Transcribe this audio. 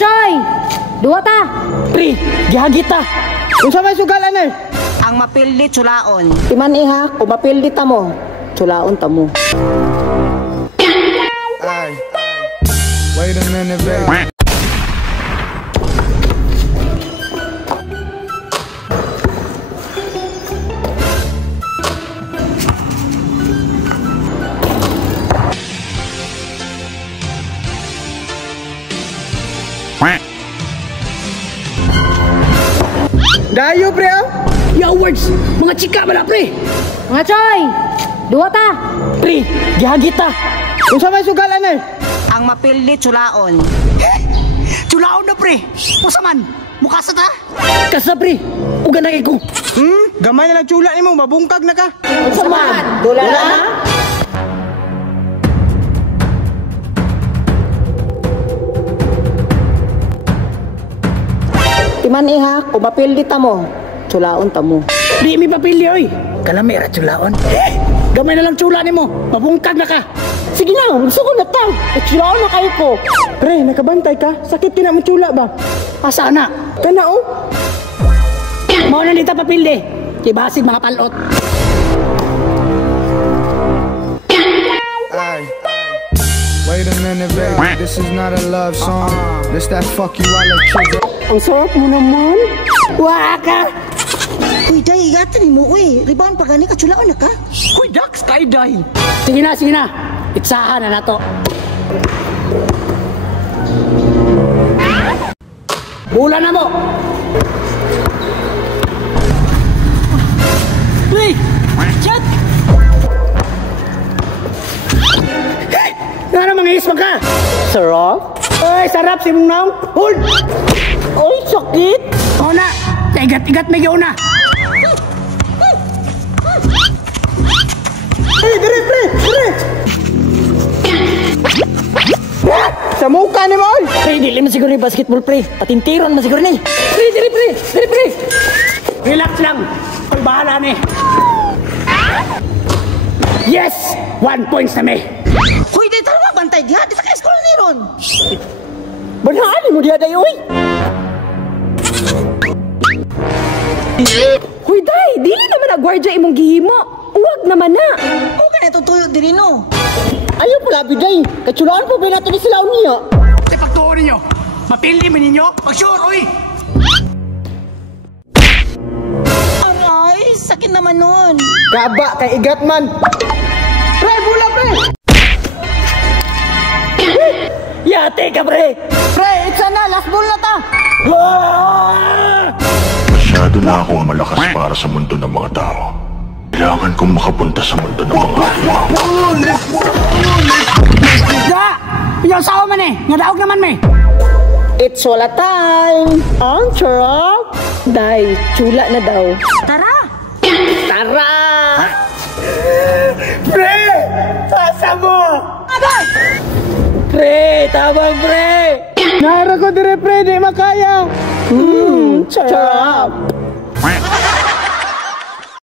Choy! Duwa ta! Pre, gihagit ta. Unsa may sugalan eh? Ang mapildi tsulaon. Timan iha, kung mapildi ta mo, tsulaon ta mo. Ay. Wait a minute, baby. Dayo, pre, ah? Yo, words! Mga chika ba na, pre? Mga Choy! Duwa ta! Pre, gihagit ta. Unsa may sugalan eh? Ang mapildi tsulaon. Chulaon na, pre! Pusa man! Mukha sa ta! Kasa, pre! Uga na ko! Gamay na nagtsula ni mo, mabungkag na ka. Unsa man? Dula na? Timan iha, kung mapildi ta mo, tsulaon ta mo. Di mi papilyo, oy! Kalamera, chulaon. Gamay na lang chula ni mo! Mabungkag na ka! Sige na, gusto ko na ta. Tsulaon na kayo ko. Pre, nakabantay ka? Sakit ka na mo tsula ba? Asa na? Kana oh. Mao na dito papilde! Kibasig mga palot! Ay. Wait a minute, baby. This is not a love song. This that fuck you while a kid. Ang sarap mo naman. Waka! Uy, day, igatan ni mo, uy. Ribaan pa gani ka, tsulaon na ka. Uy, Dax! Kaiday! Sige na, sige na! Itsahan na nato! Bula na mo! Uy! Chat! Hey! Nga mga isma ka! Sarap? Ay, sarap si mong naong! Hold! Ay, sakit. O na! Igat-igat may yun na! Hey, dire, pre! Dire! Sa mukha ni mo, oy! Pre, dili man siguro yung basketball, pre. Patintiron man siguro ni. Pre, dili, pre! Dili, pre! Relax lang. Ang bahala ni. Yes! 1 points na may. Uy, day, tara bantay diha. Di sa ka-school ni ron. Banaan mo diya day, oy! Huy, day! Dili naman na gwardya imong gihimo! Uwag naman na! Kung ka na tutuyo din no. Ayaw pala, biday. Katsulaan po ba natin ni sila niya? Sa pagtuon ninyo, mapildi man ninyo, pag-sure, uy! Aray, sakit naman nun. Gaba kay igat man. Pre, bula, pre! Yate ka, pre! Pre, it's na, last ball na ta. Masyado na akong malakas para sa mundo ng mga tao. Kailangan kong makapunta sa mundo ng mga animal. Da! Yung sao man eh! Nga daog naman may! It's wala time. Ang sarap. Day, chula na daw. Tara! Tara! Pre! Asa mo! Agay! Pre! Tabang pre! Nara ko dire, pre, di makaya. Sarap.